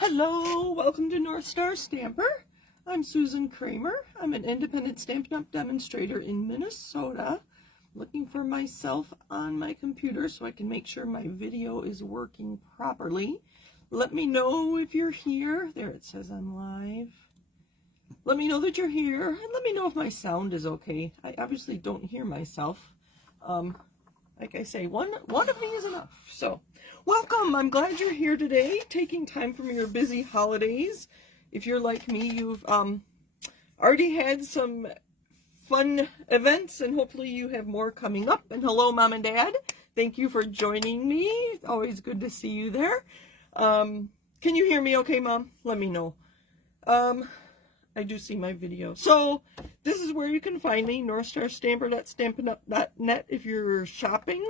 Hello, welcome to North Star Stamper. I'm Susan Kramer. I'm an independent Stampin' Up! Demonstrator in Minnesota. Looking for myself on my computer so I can make sure my video is working properly. Let me know if you're here. There it says I'm live. Let me know that you're here, and let me know if my sound is okay. I obviously don't hear myself. Like I say, one of me is enough. So, welcome. I'm glad you're here today, taking time from your busy holidays. If you're like me, you've already had some fun events, and hopefully you have more coming up. And hello, Mom and Dad. Thank you for joining me. It's always good to see you there. Can you hear me okay, Mom? Let me know. I do see my video. So this is where you can find me, northstarstamper.stampinup.net if you're shopping.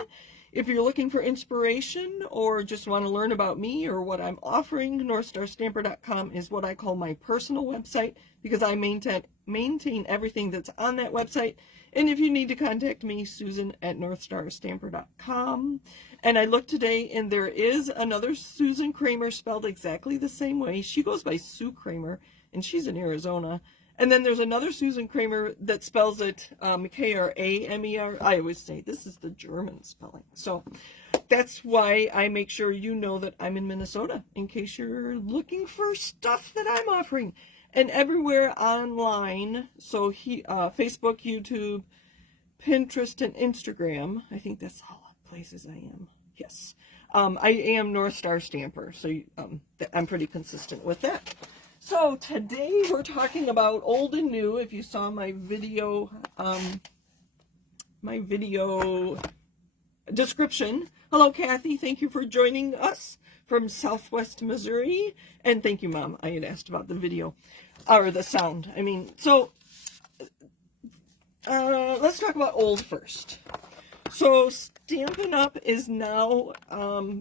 If you're looking for inspiration or just want to learn about me or what I'm offering, northstarstamper.com is what I call my personal website because I maintain everything that's on that website. And if you need to contact me, Susan at northstarstamper.com. And I looked today and there is another Susan Kramer spelled exactly the same way. She goes by Sue Kramer, and she's in Arizona. And then there's another Susan Kramer that spells it K-R-A-M-E-R. I always say this is the German spelling. So that's why I make sure you know that I'm in Minnesota in case you're looking for stuff that I'm offering. And everywhere online, so Facebook, YouTube, Pinterest, and Instagram, I think that's all the places I am. Yes. I am North Star Stamper, so I'm pretty consistent with that. So today we're talking about old and new. If you saw my video description. Hello, Kathy. Thank you for joining us from Southwest Missouri. And thank you, Mom. I had asked about the video, or the sound. I mean, so let's talk about old first. So Stampin' Up! Is now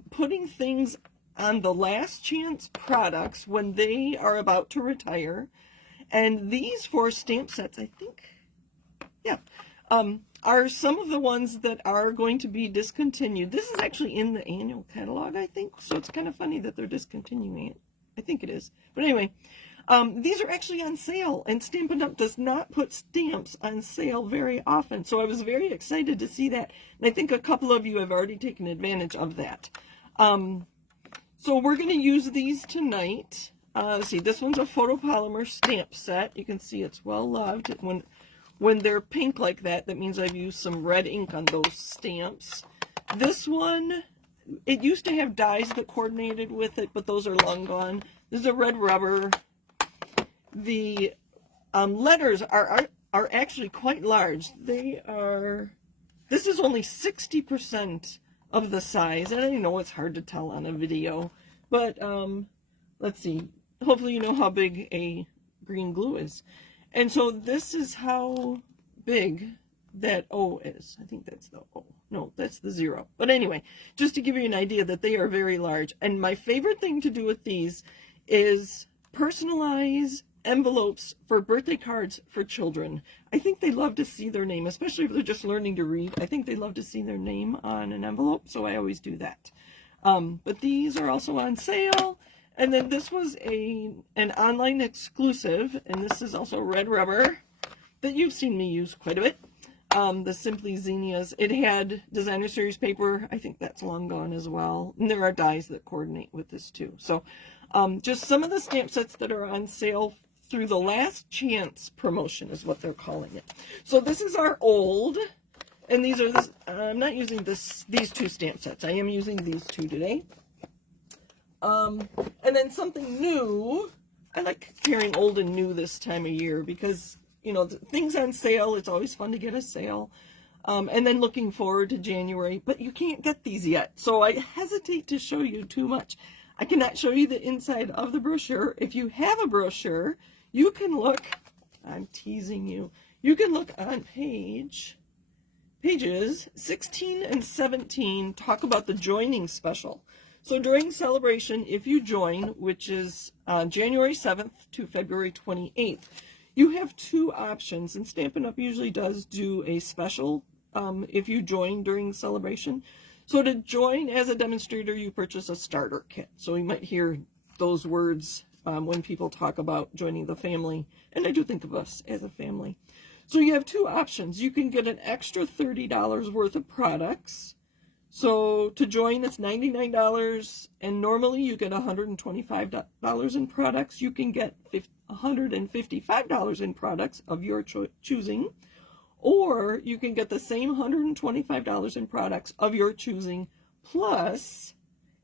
putting things on the last chance products when they are about to retire. And these 4 stamp sets, I think, yeah, are some of the ones that are going to be discontinued. This is actually in the annual catalog, I think, so it's kind of funny that they're discontinuing it. I think it is. But anyway, these are actually on sale, and Stampin' Up! Does not put stamps on sale very often, so I was very excited to see that, and I think a couple of you have already taken advantage of that. So we're going to use these tonight. Let's see, this one's a photopolymer stamp set. You can see it's well loved. When they're pink like that, that means I've used some red ink on those stamps. This one, it used to have dies that coordinated with it, but those are long gone. This is a red rubber. The letters are actually quite large. This is only 60% of the size, and I know it's hard to tell on a video, but let's see, hopefully you know how big a green glue is. And so this is how big that O is. I think that's the O. No, that's the 0. But anyway, just to give you an idea that they are very large. And my favorite thing to do with these is personalize envelopes for birthday cards for children. I think they love to see their name, especially if they're just learning to read. I think they love to see their name on an envelope, so I always do that. But these are also on sale. And then this was an online exclusive, and this is also red rubber that you've seen me use quite a bit. The Simply Zinnias. It had designer series paper. I think that's long gone as well. And there are dies that coordinate with this too. So just some of the stamp sets that are on sale through the last chance promotion is what they're calling it. So this is our old, and these are I'm not using these 2 stamp sets. I am using these 2 today. And then something new. I like carrying old and new this time of year because, you know, things on sale, it's always fun to get a sale. And then looking forward to January, but you can't get these yet. So I hesitate to show you too much. I cannot show you the inside of the brochure. If you have a brochure, you can look, I'm teasing you, you can look on pages 16 and 17, talk about the joining special. So during celebration, if you join, which is January 7th to February 28th, you have 2 options, and Stampin' Up! Usually does do a special if you join during celebration. So to join as a demonstrator, you purchase a starter kit. So you might hear those words when people talk about joining the family, and I do think of us as a family. So you have two options. You can get an extra $30 worth of products. So to join, it's $99, and normally you get $125 in products. You can get $155 in products of your choosing, or you can get the same $125 in products of your choosing, plus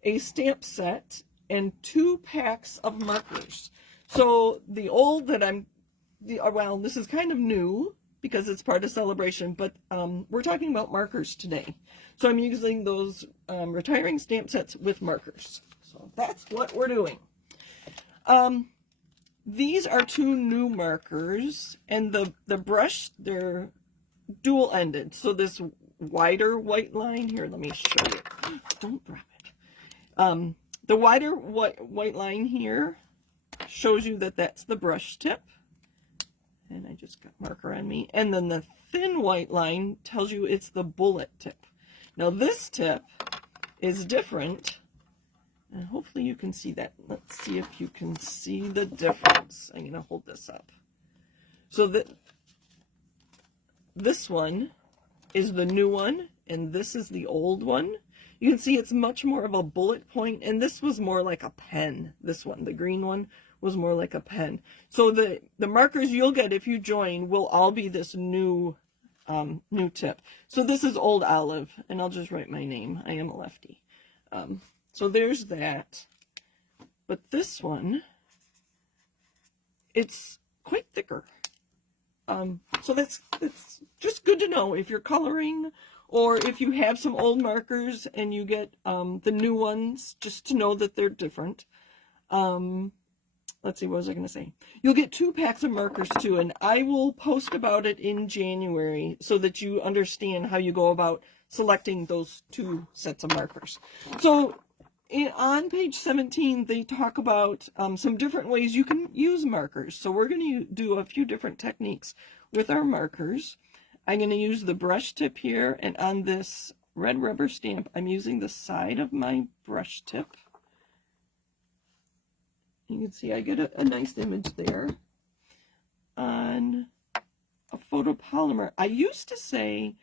a stamp set and 2 packs of markers. So the old that well, this is kind of new because it's part of Sale-a-bration, but we're talking about markers today. So I'm using those retiring stamp sets with markers. So that's what we're doing. These are 2 new markers, and the brush, they're dual-ended. So this wider white line here, let me show you. Don't drop it. The wider white line here shows you that that's the brush tip. And I just got marker on me. And then the thin white line tells you it's the bullet tip. Now this tip is different, and hopefully you can see that. Let's see if you can see the difference. I'm going to hold this up. So this one is the new one, and this is the old one. You can see it's much more of a bullet point, and this was more like a pen. This one, the green one, was more like a pen. So the markers you'll get if you join will all be this new tip. So this is Old Olive, and I'll just write my name. I am a lefty. So there's that. But this one, it's quite thicker. So that's just good to know if you're coloring, or if you have some old markers and you get the new ones, just to know that they're different. Let's see, what was I going to say? You'll get 2 packs of markers too, and I will post about it in January so that you understand how you go about selecting those 2 sets of markers. So on page 17, they talk about some different ways you can use markers. So we're going to do a few different techniques with our markers. I'm going to use the brush tip here, and on this red rubber stamp, I'm using the side of my brush tip. You can see I get a nice image there on a photopolymer. I used to say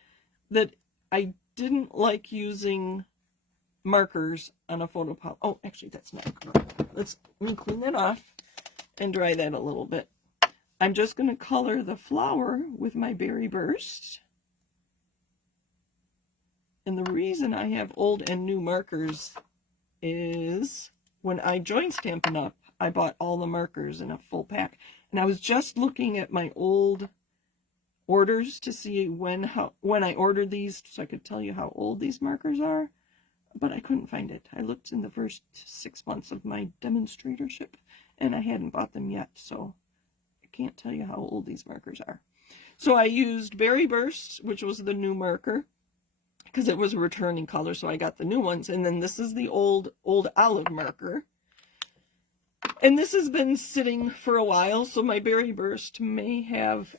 that I didn't like using markers on a photopolymer. Oh, actually, that's not good. Let me clean that off and dry that a little bit. I'm just going to color the flower with my Berry Burst. And the reason I have old and new markers is when I joined Stampin' Up, I bought all the markers in a full pack. And I was just looking at my old orders to see when I ordered these, so I could tell you how old these markers are. But I couldn't find it. I looked in the first 6 months of my demonstratorship, and I hadn't bought them yet, so I can't tell you how old these markers are. So I used Berry Burst, which was the new marker, because it was a returning color, so I got the new ones. And then this is the old Olive marker. And this has been sitting for a while, so my Berry Burst may have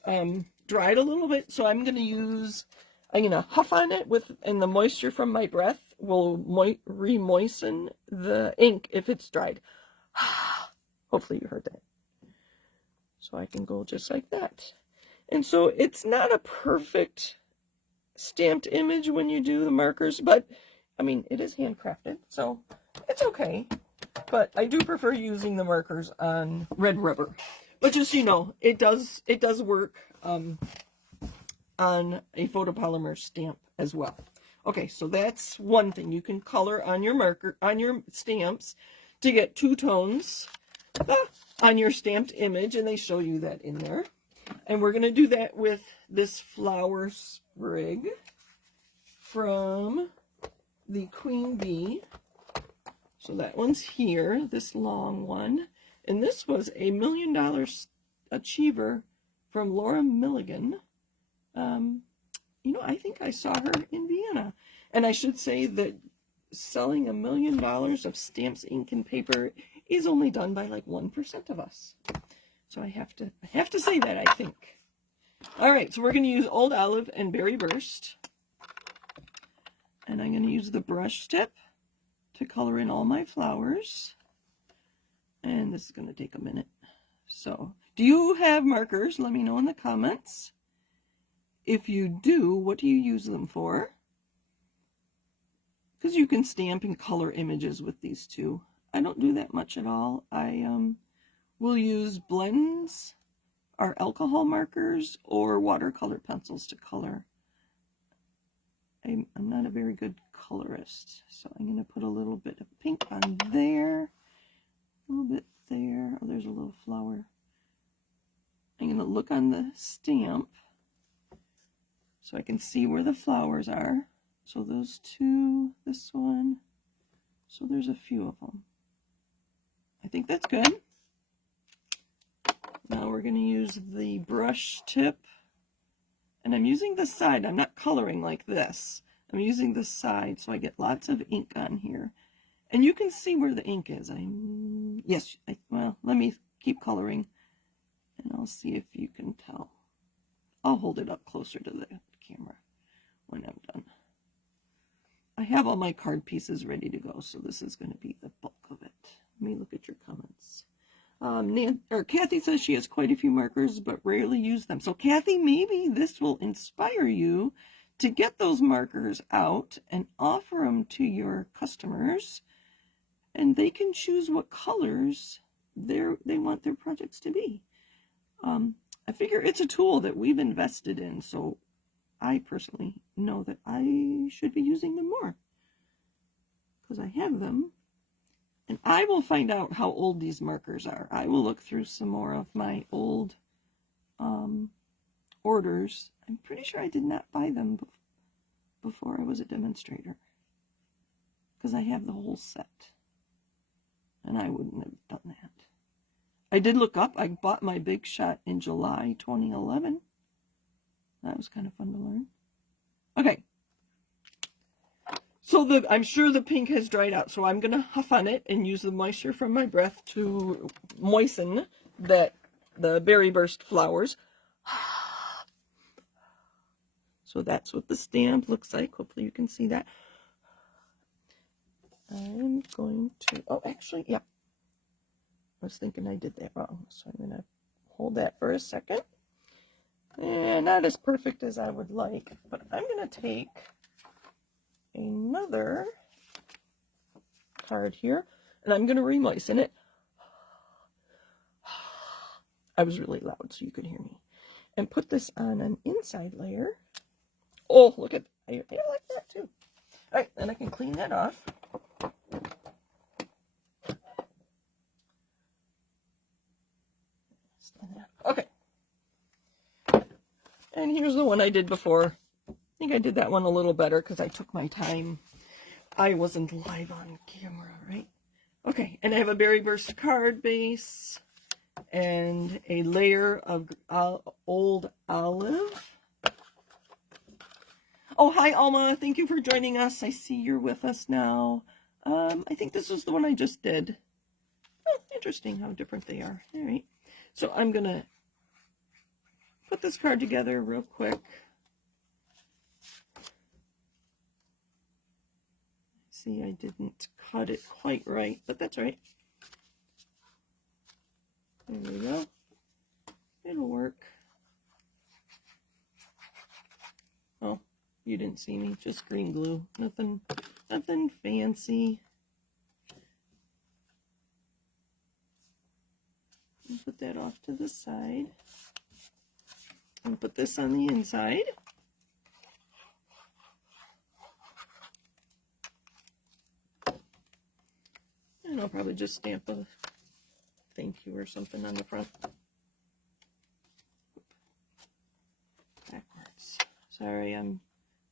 dried a little bit. So I'm going to huff on it and the moisture from my breath will re-moisten the ink if it's dried. Hopefully you heard that. So I can go just like that. And so it's not a perfect stamped image when you do the markers, but I mean, it is handcrafted, so it's okay. But I do prefer using the markers on red rubber. But just so you know, it does work on a photopolymer stamp as well. Okay, so that's one thing. You can color on your stamps to get 2 tones on your stamped image, and they show you that in there. And we're going to do that with this flower sprig from the Queen Bee. So that one's here, this long one. And this was a $1 Million Achiever from Laura Milligan. I think I saw her in Vienna. And I should say that selling $1 million of stamps, ink, and paper is only done by like 1% of us. So I have to say that, I think. All right, so we're going to use Old Olive and Berry Burst. And I'm going to use the brush tip to color in all my flowers. And this is going to take a minute. So, do you have markers? Let me know in the comments. If you do, what do you use them for? Because you can stamp and color images with these too. I don't do that much at all. I will use blends, or alcohol markers, or watercolor pencils to color. I'm not a very good colorist, so I'm going to put a little bit of pink on there, a little bit there. Oh, there's a little flower. I'm going to look on the stamp so I can see where the flowers are. So those two, this one, so there's a few of them. I think that's good. Now we're going to use the brush tip. And I'm using the side. I'm not coloring like this. I'm using the side so I get lots of ink on here. And you can see where the ink is. Well, let me keep coloring and I'll see if you can tell. I'll hold it up closer to the camera when I'm done. I have all my card pieces ready to go, so this is going to be the bulk of it. Let me look at your comments. Kathy says she has quite a few markers, but rarely use them. So Kathy, maybe this will inspire you to get those markers out and offer them to your customers, and they can choose what colors they want their projects to be. I figure it's a tool that we've invested in, so I personally know that I should be using them more because I have them. And I will find out how old these markers are. I will look through some more of my old orders. I'm pretty sure I did not buy them before I was a demonstrator, because I have the whole set. And I wouldn't have done that. I did look up. I bought my Big Shot in July 2011. That was kind of fun to learn. Okay. So I'm sure the pink has dried out, so I'm going to huff on it and use the moisture from my breath to moisten the berry burst flowers. So that's what the stamp looks like. Hopefully you can see that. I'm going to, oh, actually, yeah. I was thinking I did that wrong, so I'm going to hold that for a second. And not as perfect as I would like, but I'm going to take another card here, and I'm going to re-moisten it. I was really loud so you could hear me. And put this on an inside layer. Oh, look at, I like that too. All right, then I can clean that off. Okay. And here's the one I did before. I think I did that one a little better because I took my time. I wasn't live on camera, right? Okay, and I have a berry burst card base and a layer of old olive. Oh, hi, Alma. Thank you for joining us. I see you're with us now. I think this was the one I just did. Oh, interesting how different they are. All right. So I'm going to put this card together real quick. See, I didn't cut it quite right, but that's right. There we go. It'll work. Oh, you didn't see me. Just green glue. Nothing fancy. Put that off to the side. And put this on the inside. And I'll probably just stamp a thank you or something on the front. Backwards. Sorry, I'm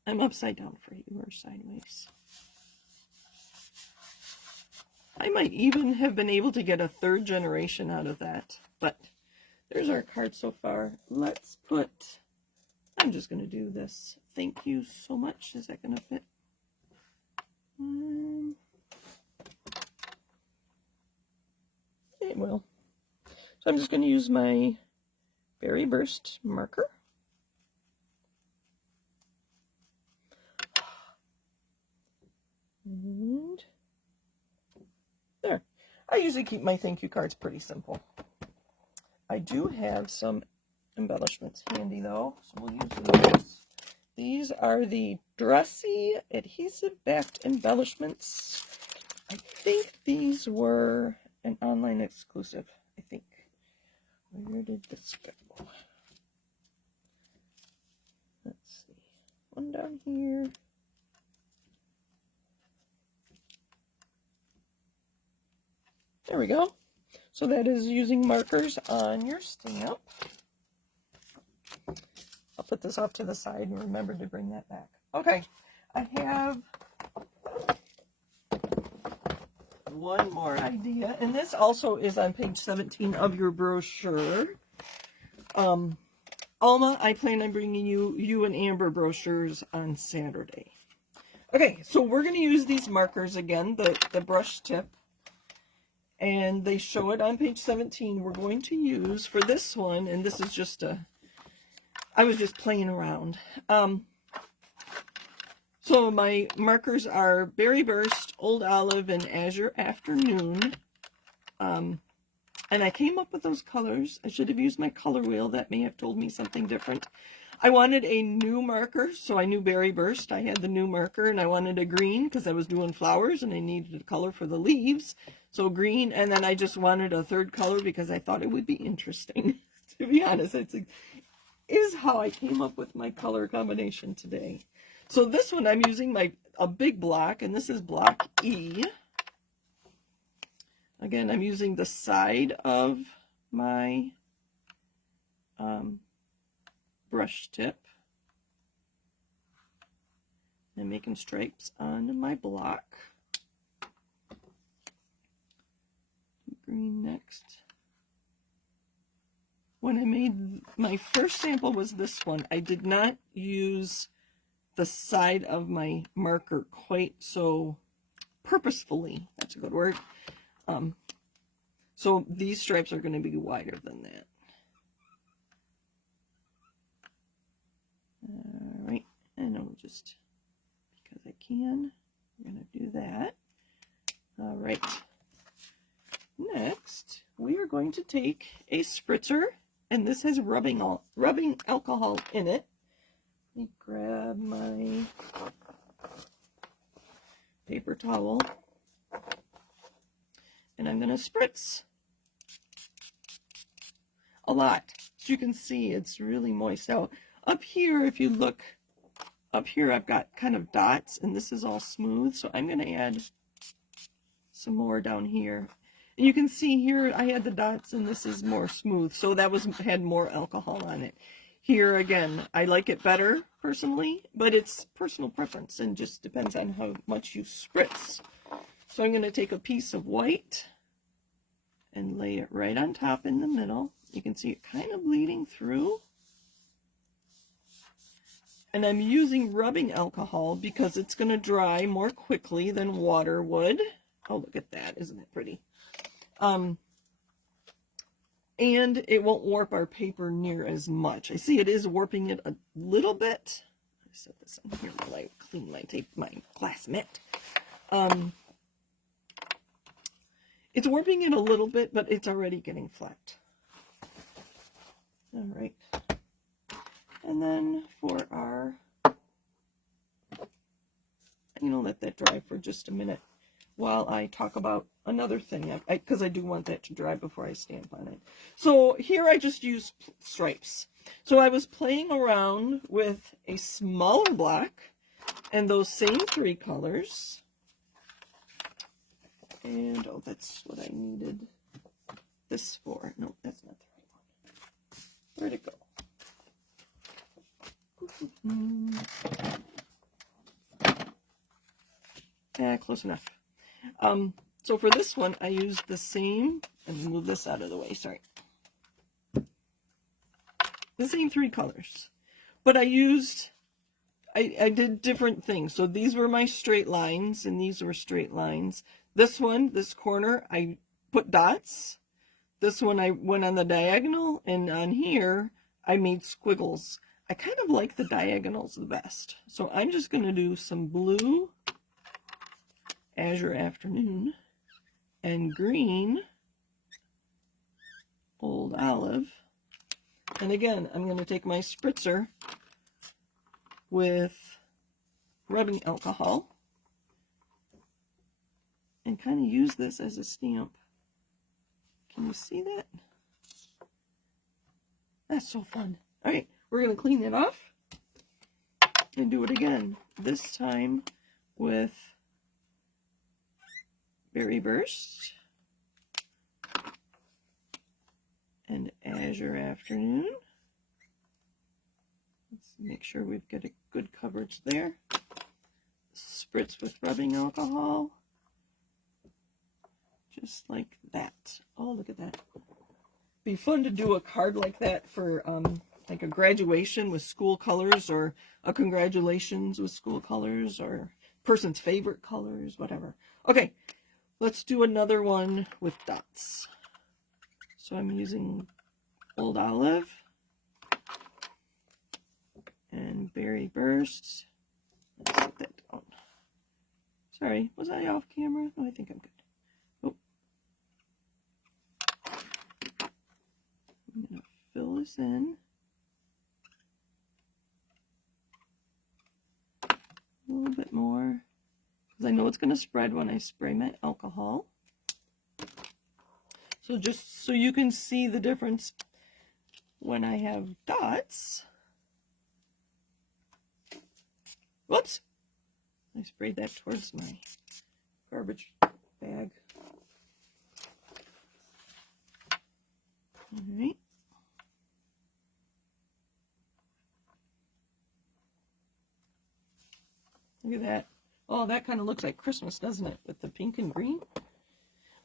upside down for you, or sideways. I might even have been able to get a third generation out of that, but there's our card so far. Let's put, I'm just going to do this. Thank you so much. Is that going to fit? It will. So I'm just going to use my Berry Burst marker. And there. I usually keep my thank you cards pretty simple. I do have some embellishments handy though, so we'll use those. These are the Dressy adhesive backed embellishments. I think these were an online exclusive, I think. Where did this go? Let's see. One down here. There we go. So that is using markers on your stamp. I'll put this off to the side and remember to bring that back. Okay, I have one more idea, and this also is on page 17 of your brochure. Alma, I plan on bringing you and Amber brochures on Saturday. Okay, so we're going to use these markers again, the brush tip. And they show it on page 17. We're going to use for this one, and this is just I was just playing around. So my markers are Berry Burst, Old Olive, and Azure Afternoon. And I came up with those colors. I should have used my color wheel. That may have told me something different. I wanted a new marker, so I knew Berry Burst. I had the new marker, and I wanted a green because I was doing flowers, and I needed a color for the leaves. So green, and then I just wanted a third color because I thought it would be interesting. To be honest, is how I came up with my color combination today. So this one I'm using a big block, and this is block E. Again, I'm using the side of my brush tip and making stripes on my block. Green next. When I made my first sample was this one. I did not use the side of my marker quite so purposefully. That's a good word. So these stripes are going to be wider than that. All right, and I'll just, because I can, I'm going to do that. All right. Next, we are going to take a spritzer, and this has rubbing alcohol in it. Let me grab my paper towel, and I'm going to spritz a lot. As you can see, it's really moist. Now, up here, if you look up here, I've got kind of dots, and this is all smooth, so I'm going to add some more down here. And you can see here I had the dots, and this is more smooth, so that had more alcohol on it. Here again, I like it better personally, but it's personal preference and just depends on how much you spritz. So I'm going to take a piece of white and lay it right on top in the middle. You can see it kind of bleeding through. And I'm using rubbing alcohol because it's going to dry more quickly than water would. Oh, look at that. Isn't it pretty? And it won't warp our paper near as much. I see it is warping it a little bit. I set this on here while I clean my glass mat. It's warping it a little bit, but it's already getting flat. All right. And then for our, I'm going to let that dry for just a minute while I talk about another thing, because I do want that to dry before I stamp on it. So here I just used stripes. So I was playing around with a smaller block and those same three colors. And, oh, that's what I needed this for. No, that's not the right one. Where'd it go? Yeah, close enough. So for this one, I used the same, and move this out of the way, sorry. The same three colors. But I did different things. So these were my straight lines, and these were straight lines. This one, this corner, I put dots. This one I went on the diagonal, and on here, I made squiggles. I kind of like the diagonals the best. So I'm just going to do some blue Azure Afternoon. and green, Old Olive. And again, I'm going to take my spritzer with rubbing alcohol and kind of use this as a stamp. Can you see that? That's so fun. All right, we're going to clean it off and do it again. This time with Berry Burst and Azure Afternoon. Let's make sure we've got a good coverage there. Spritz with rubbing alcohol. Just like that. Oh, look at that. Be fun to do a card like that for like a graduation with school colors, or a congratulations with school colors, or person's favorite colors, whatever. Okay, let's do another one with dots. So I'm using Old Olive and Berry Burst. Let's put that down. Sorry, was I off camera? No, I think I'm good. Oh. I'm going to fill this in. A little bit more, because I know it's going to spread when I spray my alcohol. So just so you can see the difference when I have dots. Whoops! I sprayed that towards my garbage bag. All right. Look at that. Oh, that kind of looks like Christmas, doesn't it? With the pink and green.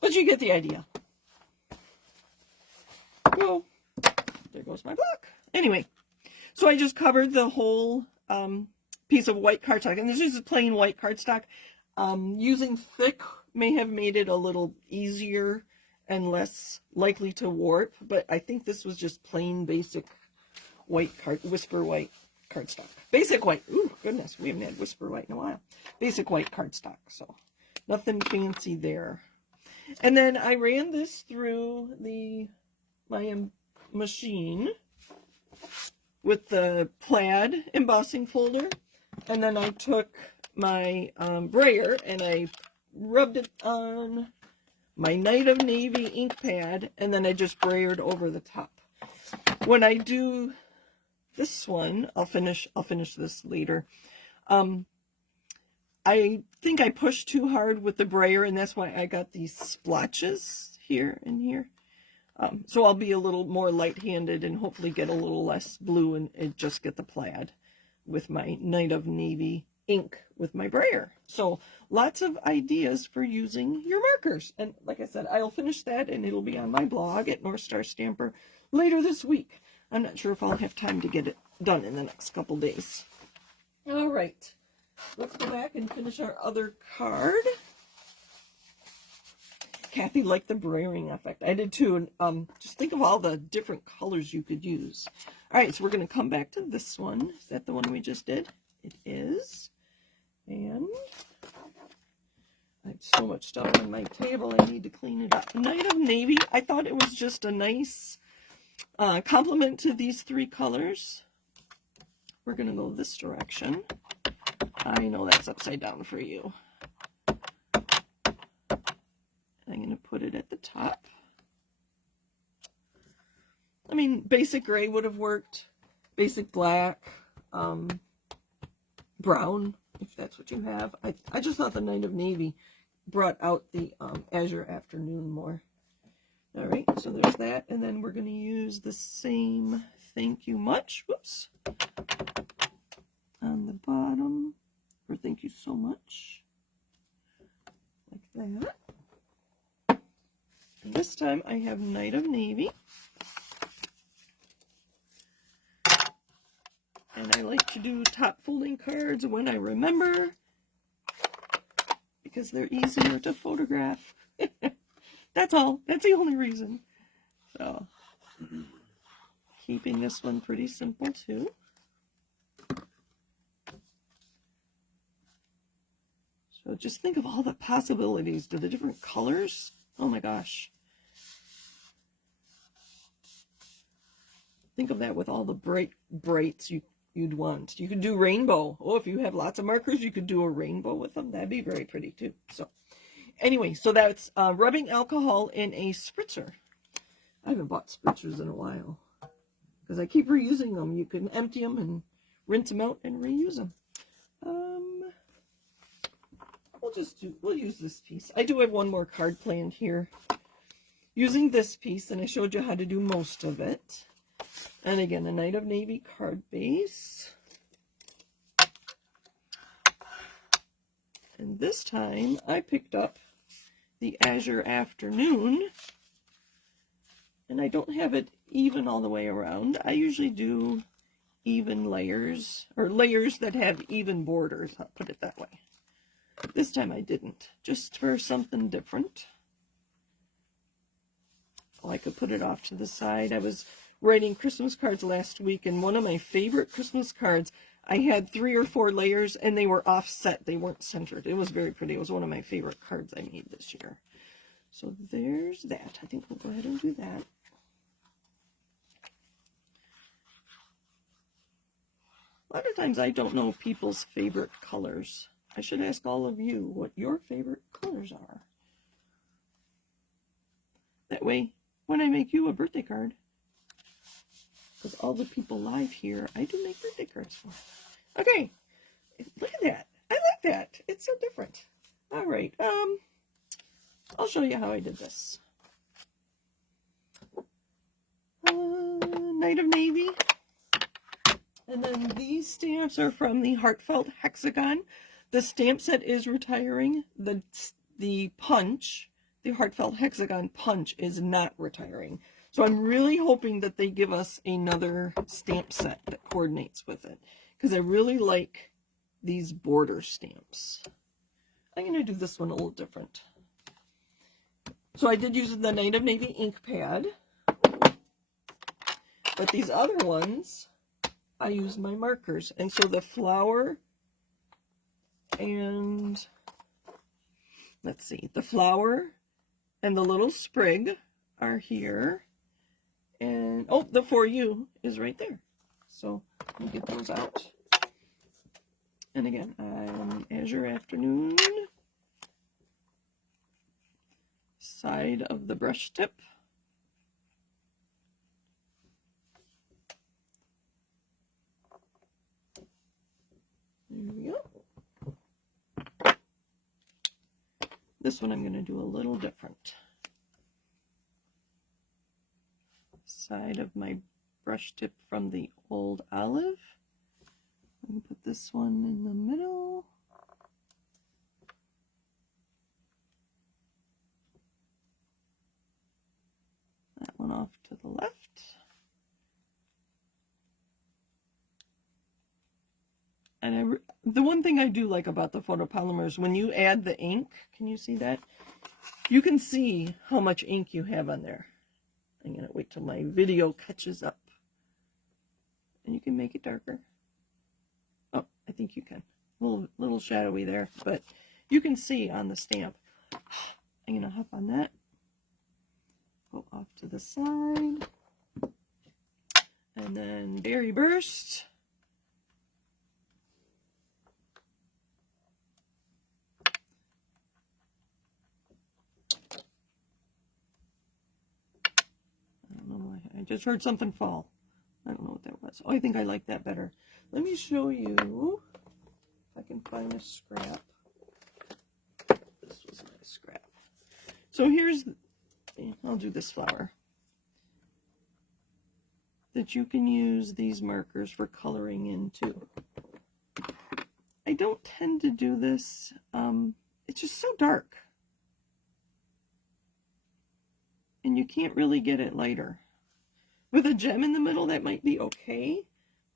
But you get the idea. Oh, there goes my block. Anyway, so I just covered the whole piece of white cardstock. And this is plain white cardstock. Using thick may have made it a little easier and less likely to warp. But I think this was just plain basic white Whisper white cardstock. Basic white. Ooh, goodness, we haven't had Whisper white in a while. Basic white cardstock. So nothing fancy there. And then I ran this through my machine with the plaid embossing folder, and then I took my brayer and I rubbed it on my Night of Navy ink pad, and then I just brayered over the top. When I do this one, I'll finish this later. I think I pushed too hard with the brayer, and that's why I got these splotches here and here. So I'll be a little more light-handed and hopefully get a little less blue and just get the plaid with my Night of Navy ink with my brayer. So lots of ideas for using your markers. And like I said, I'll finish that and it'll be on my blog at North Star Stamper later this week. I'm not sure if I'll have time to get it done in the next couple days. All right, let's go back and finish our other card. Kathy liked the brayering effect. I did too. And just think of all the different colors you could use. All right, so we're going to come back to this one. Is that the one we just did? It is. And I have so much stuff on my table. I need to clean it up. Night of Navy. I thought it was just a nice complement to these three colors. We're going to go this direction. I know that's upside down for you. I'm going to put it at the top. I mean, basic gray would have worked. Basic black. Brown, if that's what you have. I just thought the Night of Navy brought out the Azure Afternoon more. All right, so there's that. And then we're going to use the same thank you much. Whoops. On the bottom. Or thank you so much. Like that. This time I have Night of Navy. And I like to do top folding cards when I remember, because they're easier to photograph. That's all. That's the only reason. So, keeping this one pretty simple too. So just think of all the possibilities to the different colors. Oh my gosh. Think of that with all the brights you'd want. You could do rainbow. Oh, if you have lots of markers, you could do a rainbow with them. That'd be very pretty too. So anyway, so that's rubbing alcohol in a spritzer. I haven't bought spritzers in a while because I keep reusing them. You can empty them and rinse them out and reuse them. We'll use this piece. I do have one more card planned here using this piece, and I showed you how to do most of it. And again, a Night of Navy card base. And this time I picked up the Azure Afternoon, and I don't have it even all the way around. I usually do even layers, or layers that have even borders, I'll put it that way. This time I didn't, just for something different. Oh, I could put it off to the side. I was writing Christmas cards last week, and one of my favorite Christmas cards, I had 3 or 4 layers, and they were offset. They weren't centered. It was very pretty. It was one of my favorite cards I made this year. So there's that. I think we'll go ahead and do that. A lot of times I don't know people's favorite colors. I should ask all of you what your favorite colors are. That way, when I make you a birthday card, because all the people live here, I do make birthday cards for. Okay, look at that. I like that. It's so different. All right, I'll show you how I did this. Night of Navy. And then these stamps are from the Heartfelt Hexagon. The stamp set is retiring. The punch, the Heartfelt Hexagon punch, is not retiring. So I'm really hoping that they give us another stamp set that coordinates with it, because I really like these border stamps. I'm going to do this one a little different. So I did use the Night of Navy ink pad, but these other ones, I used my markers. And so the flower and, let's see, the flower and the little sprig are here. And, oh, the For You is right there. So let me get those out. And again, Azure Afternoon, side of the brush tip. There we go. This one I'm going to do a little different. Side of my brush tip from the old olive. I'm going to put this one in the middle. That one off to the left. And the one thing I do like about the photopolymers, when you add the ink, can you see that? You can see how much ink you have on there. I'm going to wait till my video catches up. And you can make it darker. Oh, I think you can. A little shadowy there, but you can see on the stamp. I'm going to hop on that. Go off to the side. And then Berry Burst. I just heard something fall. I don't know what that was. Oh, I think I like that better. Let me show you if I can find a scrap. This was my scrap. So here's, I'll do this flower. That you can use these markers for coloring in too. I don't tend to do this. It's just so dark. And you can't really get it lighter. With a gem in the middle, that might be okay,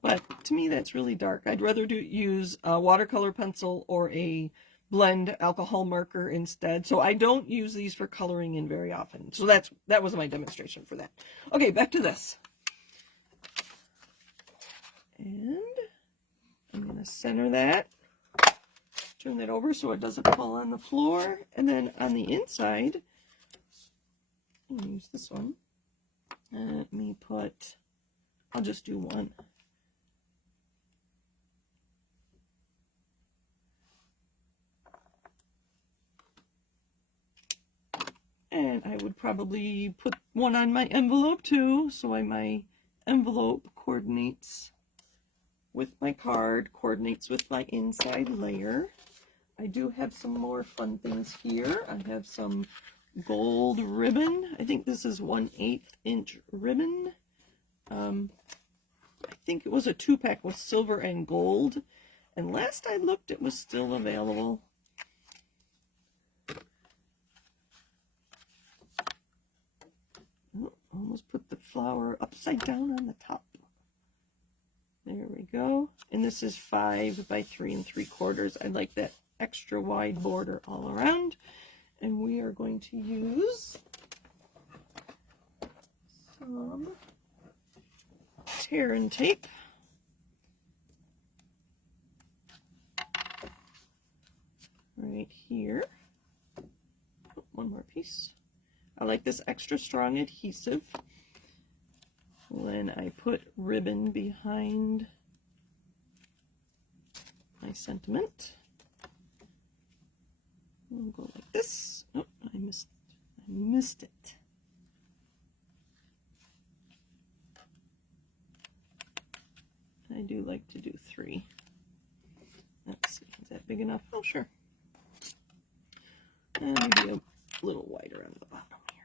but to me, that's really dark. I'd rather use a watercolor pencil or a blend alcohol marker instead. So I don't use these for coloring in very often. So that was my demonstration for that. Okay, back to this. And I'm going to center that. Turn that over so it doesn't fall on the floor. And then on the inside, I'm going to use this one. Let me put, I'll just do one. And I would probably put one on my envelope too, so my envelope coordinates with my card, coordinates with my inside layer. I do have some more fun things here. I have some gold ribbon. I think this is 1/8 inch ribbon. I think it was a 2-pack with silver and gold. And last I looked, it was still available. Oh, almost put the flower upside down on the top. There we go. And this is 5 by 3 3/4. I like that extra wide border all around. And we are going to use some tear and tape. Right here. Oh, one more piece. I like this extra strong adhesive. When I put ribbon behind my sentiment, we'll go like this. Oh, I missed it. I do like to do 3. Let's see, is that big enough? Oh, sure. And maybe a little wider on the bottom here.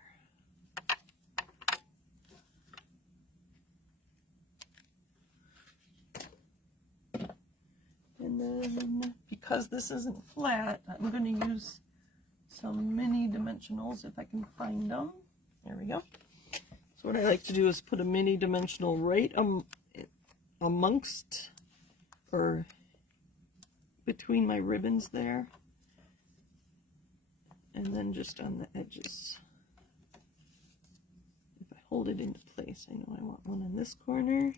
And then, because this isn't flat, I'm going to use some mini dimensionals if I can find them. There we go. So what I like to do is put a mini dimensional right amongst or between my ribbons there, and then just on the edges. If I hold it into place, I know I want one in this corner.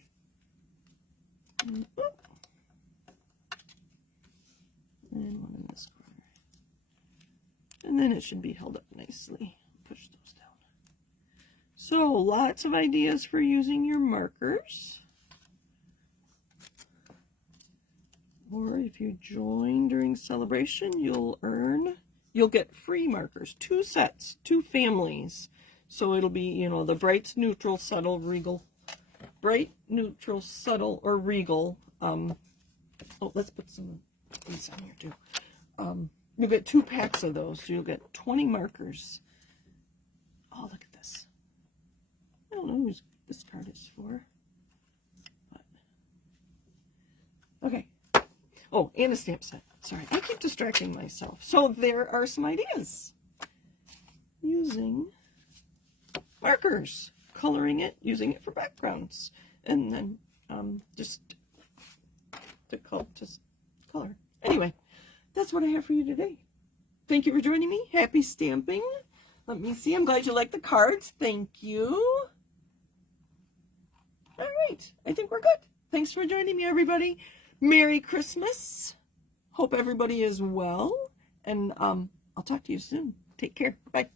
And one in this corner. And then it should be held up nicely. Push those down. So, lots of ideas for using your markers. Or if you join during celebration, you'll get free markers. 2 sets, 2 families. So it'll be, you know, the bright, neutral, subtle, regal. Bright, neutral, subtle, or regal. Oh, let's put some of these on here too. You'll get 2 packs of those. So you'll get 20 markers. Oh, look at this. I don't know who this card is for. But, okay. Oh, and a stamp set. Sorry, I keep distracting myself. So there are some ideas. Using markers. Coloring it, using it for backgrounds. And then just to color. Anyway, that's what I have for you today. Thank you for joining me. Happy stamping. Let me see. I'm glad you like the cards. Thank you. All right. I think we're good. Thanks for joining me, everybody. Merry Christmas. Hope everybody is well. And I'll talk to you soon. Take care. Bye.